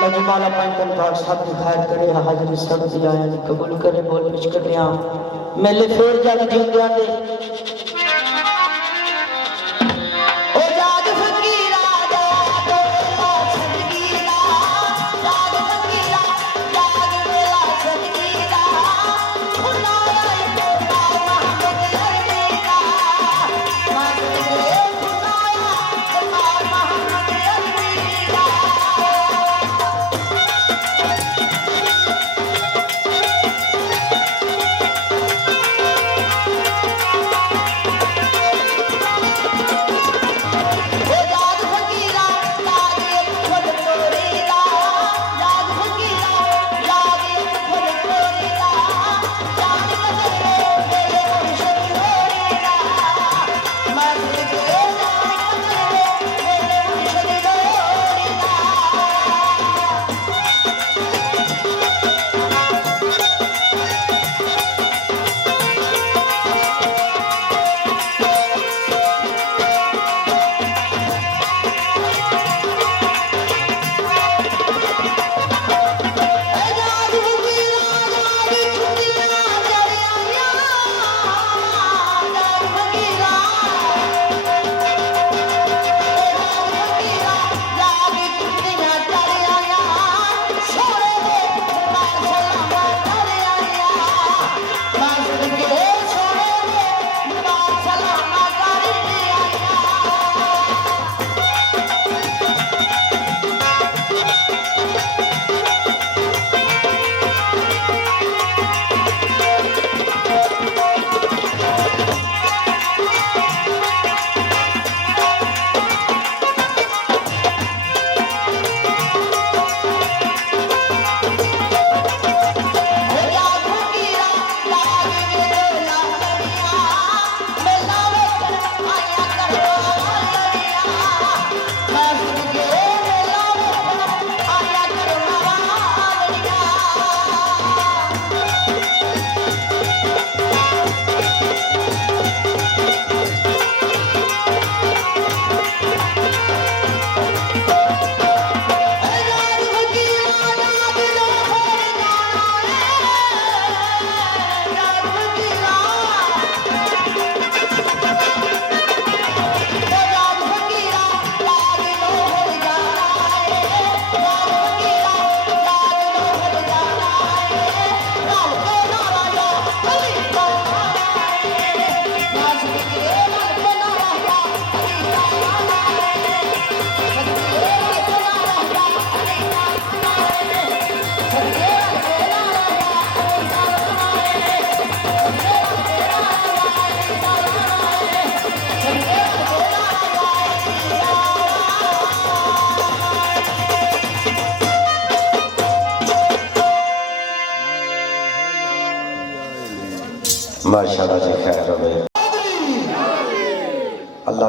लजमाला पंचम था सब खैर करे हाजरी सब दिलाया कबूल करे बोल पिछ करया मेले फिर जग जिंदे दे ओ जाग फकीरा जाग वेला सदगीरा जाग फकीरा जाग वेला सदगीरा खुदा आई तो मोहम्मद अरबीरा मांगे खुदा आई मोहम्मद अरबीरा माशाअल्लाह जी खैर रहे अल्लाह